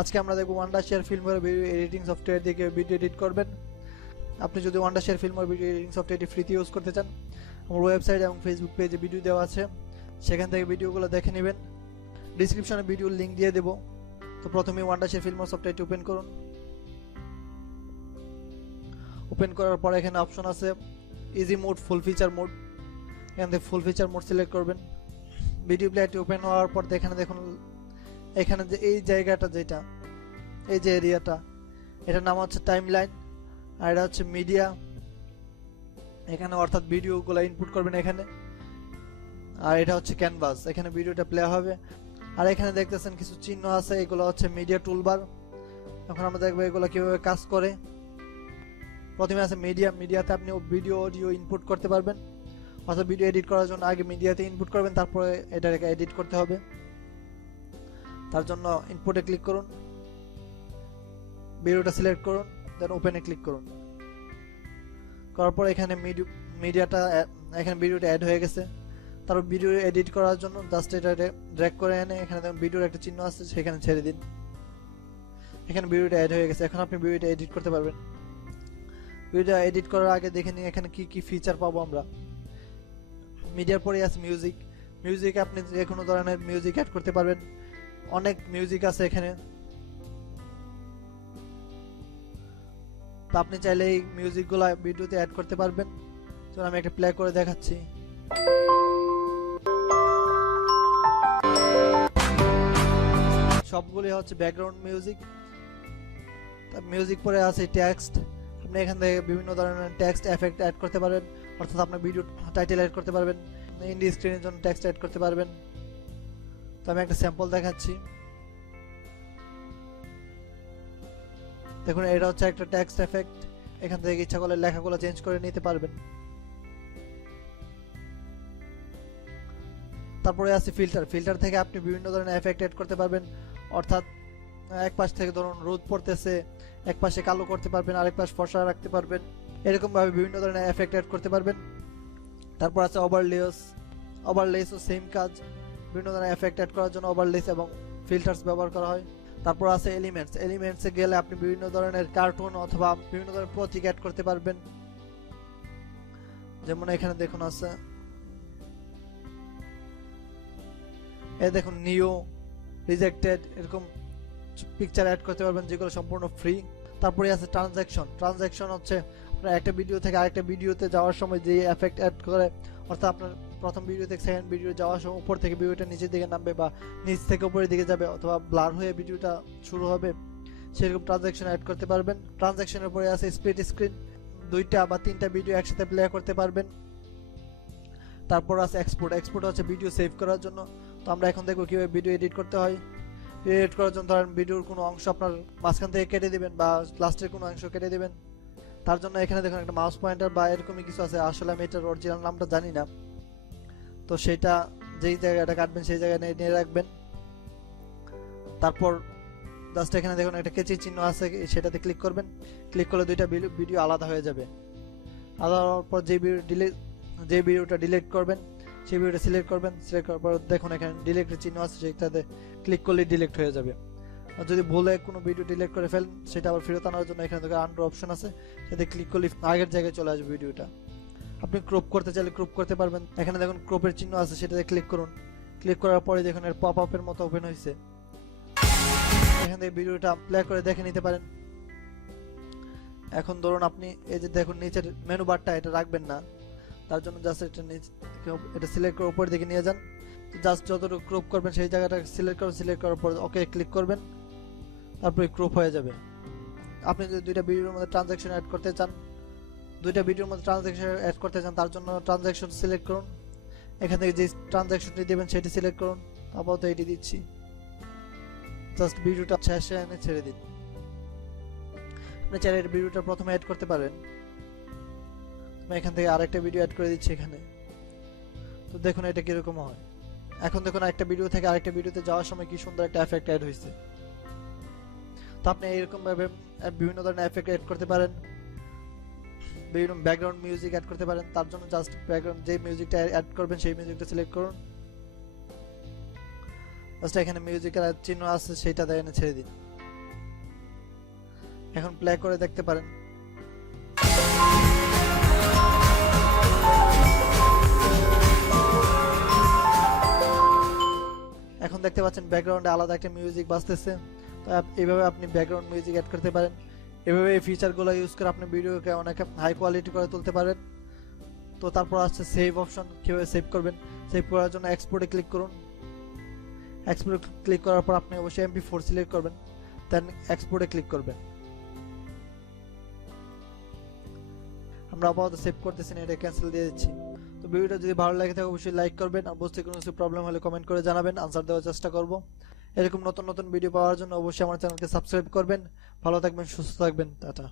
আজকে আমরা দেখব ওয়ান্ডারশেয়ার ফিল্মের ভিডিও এডিটিং সফটওয়্যার দিয়ে ভিডিও এডিট করবেন। আপনি যদি ওয়ান্ডারশেয়ার ফিল্মের ভিডিও এডিটিং সফটওয়্যারটি ফ্রিতে ইউজ করতে চান, আমার ওয়েবসাইট এবং ফেসবুক পেজে ভিডিও দেওয়া আছে, সেখান থেকে ভিডিওগুলো দেখে নেবেন। ডিসক্রিপশনে ভিডিওর লিঙ্ক দিয়ে দেবো। তো প্রথমে ওয়ান্ডারশেয়ার ফিল্মের সফটওয়্যারটি ওপেন করুন। ওপেন করার পর এখানে অপশন আছে ইজি মোড, ফুল ফিচার মোড। এখান থেকে ফুল ফিচার মোড সিলেক্ট করবেন। ভিডিও প্লেয়ারটি ওপেন হওয়ার পর এখানে দেখুন, এখানে যে এই জায়গাটা, যেটা এই যে এরিয়াটা, এটার নাম হচ্ছে টাইমলাইন, আর এটা হচ্ছে মিডিয়া। এখানে অর্থাৎ ভিডিওগুলো ইনপুট করবেন এখানে। আর এটা হচ্ছে ক্যানভাস, এখানে ভিডিওটা প্লে হবে। আর এখানে দেখতেছেন কিছু চিহ্ন আছে, এগুলো হচ্ছে মিডিয়া টুলবার। এখন আমরা দেখবো এগুলো কিভাবে কাজ করে। প্রথমে আছে মিডিয়া। মিডিয়াতে আপনি ভিডিও অডিও ইনপুট করতে পারবেন, অর্থাৎ ভিডিও এডিট করার জন্য আগে মিডিয়াতে ইনপুট করবেন, তারপরে এটাকে এডিট করতে হবে। তার জন্য ইনপুটে ক্লিক করুন, ভিডিওটা সিলেক্ট করুন, দেন ওপেনে ক্লিক করুন। করার পর এখানে ভিডিওটা অ্যাড হয়ে গেছে। তারপর ভিডিও এডিট করার জন্য জাস্ট এটা ড্র্যাগ করে এনে এখানে দেখুন ভিডিওর একটা চিহ্ন আছে, সেখানে ছেড়ে দিন। এখানে ভিডিওটা অ্যাড হয়ে গেছে। এখন আপনি ভিডিওটা এডিট করতে পারবেন। ভিডিওটা এডিট করার আগে দেখে নিন এখানে কি কি ফিচার পাবো আমরা। মিডিয়ার পরে আছে মিউজিক। মিউজিক আপনি যে কোনো ধরনের মিউজিক অ্যাড করতে পারবেন, অনেক মিউজিক আছে এখানে। তো আপনি চাইলে এই মিউজিকগুলো ভিডিওতে অ্যাড করতে পারবেন। চলুন আমি একটা প্লে করে দেখাচ্ছি। সবগুলি হচ্ছে ব্যাকগ্রাউন্ড মিউজিক। মিউজিক পরে আছে টেক্সট। আপনি এখান থেকে বিভিন্ন ধরনের টেক্সট এফেক্ট অ্যাড করতে পারবেন, অর্থাৎ আপনার ভিডিও টাইটেল অ্যাড করতে পারবেন, ইন্ডি স্ক্রিনের জন্য টেক্সট অ্যাড করতে পারবেন। তো আমি একটা স্যাম্পল দেখাচ্ছি। দেখুন এটা হচ্ছে একটা টেক্সট এফেক্ট। এখান থেকে ইচ্ছা করলে লেখাগুলো চেঞ্জ করে নিতে পারবেন। তারপরে আছে ফিল্টার। ফিল্টার থেকে আপনি বিভিন্ন ধরনের এফেক্ট অ্যাড করতে পারবেন, অর্থাৎ এক পাশ থেকে ধরুন রোদ পড়তেছে, এক পাশে কালো করতে পারবেন, আরেক পাশ ফর্সা রাখতে পারবেন। এরকম ভাবে বিভিন্ন ধরনের এফেক্ট অ্যাড করতে পারবেন। তারপর আছে ওভারলেস। ওভারলেসও সেম কাজ, বিভিন্ন ধরনের এফেক্ট অ্যাড করার জন্য ওভারলেস এবং ফিল্টার্স ব্যবহার করা হয়। তারপর আছে এলিমেন্টস। এলিমেন্টসে গেলে আপনি বিভিন্ন ধরনের কার্টুন অথবা বিভিন্ন ধরনের প্রতীক অ্যাড করতে পারবেন। যেমন এখানে দেখুন আছে, এই দেখুন নিও, রিজেক্টেড, এরকম পিকচার অ্যাড করতে পারবেন, যেগুলো সম্পূর্ণ ফ্রি। তারপরে আছে ট্রানজ্যাকশন। ট্রানজ্যাকশন হচ্ছে আপনার একটা ভিডিও থেকে আরেকটা ভিডিওতে যাওয়ার সময় যে এফেক্ট অ্যাড করে, অর্থাৎ আপনার প্রথম ভিডিও থেকে সেকেন্ড ভিডিও যাওয়ার সময় উপর থেকে ভিডিওটা নিচের দিকে নামবে বা নিচ থেকে উপরের দিকে যাবে, অথবা ব্লার হয়ে ভিডিওটা শুরু হবে, সেরকম ট্রানজ্যাকশন অ্যাড করতে পারবেন। ট্রানজ্যাকশনের পরে আছে স্প্লিট স্ক্রিন। 2টা বা 3টা ভিডিও একসাথে প্লে করতে পারবেন। তারপর আছে এক্সপোর্ট। এক্সপোর্ট হচ্ছে ভিডিও সেভ করার জন্য। তো আমরা এখন দেখবো কিভাবে ভিডিও এডিট করতে হয়। এডিট করার জন্য ধরেন ভিডিওর কোনো অংশ আপনার মাঝখান থেকে কেটে দিবেন বা লাস্টের কোনো অংশ কেটে দিবেন। তার জন্য এখানে দেখুন একটা মাউস পয়েন্টার বা এরকমই কিছু আছে, আসলে আমি এটার অরিজিনাল নামটা জানি না। তো সেটা যেই জায়গাটা কাটবেন সেই জায়গায় নিয়ে রাখবেন। তারপর জাস্ট এখানে দেখুন একটা কেচি চিহ্ন আছে, সেটাতে ক্লিক করবেন। ক্লিক করলে 2টা ভিডিও আলাদা হয়ে যাবে। আলাদা হওয়ার পর যে ভিডিওটা ডিলিট করবেন সেই ভিডিওটা সিলেক্ট করবেন। সিলেক্ট করার পর দেখুন এখানে ডিলিটের চিহ্ন আছে, সেটাতে ক্লিক করলে ডিলিট হয়ে যাবে। আর যদি ভুলে কোনো ভিডিও ডিলিট করে ফেলেন, সেটা আবার ফেরত আনার জন্য এখানে থেকে আনডু অপশন আছে, সেটাতে ক্লিক করলে আগের জায়গায় চলে আসবে ভিডিওটা। আপনি ক্রপ করতে চাইলে ক্রপ করতে পারবেন। এখানে দেখুন ক্রপের চিহ্ন আছে, সেটাতে ক্লিক করুন। ক্লিক করার পরে দেখুন এর পপ আপের মতো ওপেন হয়েছে। এখান থেকে ভিডিওটা প্লে করে দেখে নিতে পারেন। এখন ধরুন আপনি এই যে দেখুন নিচের মেনু বারটা, এটা রাখবেন না, তার জন্য জাস্ট এটা সিলেক্ট করে উপরের দিকে নিয়ে যান। জাস্ট যতটুকু ক্রপ করবেন সেই জায়গাটা সিলেক্ট করবেন। সিলেক্ট করার পর ওকে ক্লিক করবেন, তারপরে ক্রপ হয়ে যাবে। আপনি যদি 2টা ভিডিওর মধ্যে ট্রানজ্যাকশন অ্যাড করতে চান, তার জন্য ট্রানজ্যাকশন সিলেক্ট করুন। এখান থেকে যে ট্রানজ্যাকশনটি দেবেন সেটি সিলেক্ট করুন। আপাতত এটি দিচ্ছি। জাস্ট ভিডিওটা শেষে এনে ছেড়ে দিন। আপনি চাইলে ভিডিওটা প্রথমে অ্যাড করতে পারেন। আমি এখান থেকে আরেকটা ভিডিও অ্যাড করে দিচ্ছি এখানে। তো দেখুন এটা কিরকম হয়। এখন দেখুন একটা ভিডিও থেকে আরেকটা ভিডিওতে যাওয়ার সময় কি সুন্দর একটা এফেক্ট অ্যাড হয়েছে। তো আপনি এরকম ভাবে বিভিন্ন ধরনের এফেক্ট অ্যাড করতে পারেন, বিভিন্ন ব্যাকগ্রাউন্ড মিউজিক অ্যাড করতে পারেন। তার জন্য জাস্ট ব্যাকগ্রাউন্ড যে মিউজিকটা অ্যাড করবেন সেই মিউজিকটা সিলেক্ট করুন। জাস্ট এখানে মিউজিকের চিহ্ন আছে, সেটা এনে ছেড়ে দিন। এখন প্লে করে দেখতে পারেন। এখন দেখতে পাচ্ছেন ব্যাকগ্রাউন্ডে আলাদা একটা মিউজিক বাজতেছে। তো এইভাবে আপনি ব্যাকগ্রাউন্ড মিউজিক অ্যাড করতে পারেন। এভাবে এই ফিচারগুলো ইউজ করে আপনি ভিডিওকে অনেক হাই কোয়ালিটি করে তুলতে পারেন। তো তারপর আসছে সেভ অপশন, কীভাবে সেভ করবেন। সেভ করার জন্য এক্সপোর্টে ক্লিক করুন। এক্সপোর্টে ক্লিক করার পর আপনি অবশ্যই MP4 সিলেক্ট করবেন, দেন এক্সপোর্টে ক্লিক করবেন। আমরা আপাতত সেভ করতেছি না, এটা ক্যান্সেল দিয়ে দিচ্ছি। তো ভিডিওটা যদি ভালো লাগে থাকে অবশ্যই লাইক করবেন, আর বুঝতে কোনো কিছু প্রবলেম হলে কমেন্ট করে জানাবেন, আনসার দেওয়ার চেষ্টা করব। এরকম নতুন নতুন ভিডিও পাওয়ার জন্য অবশ্যই আমার চ্যানেলকে সাবস্ক্রাইব করবেন। ভালো থাকবেন, সুস্থ থাকবেন, টাটা।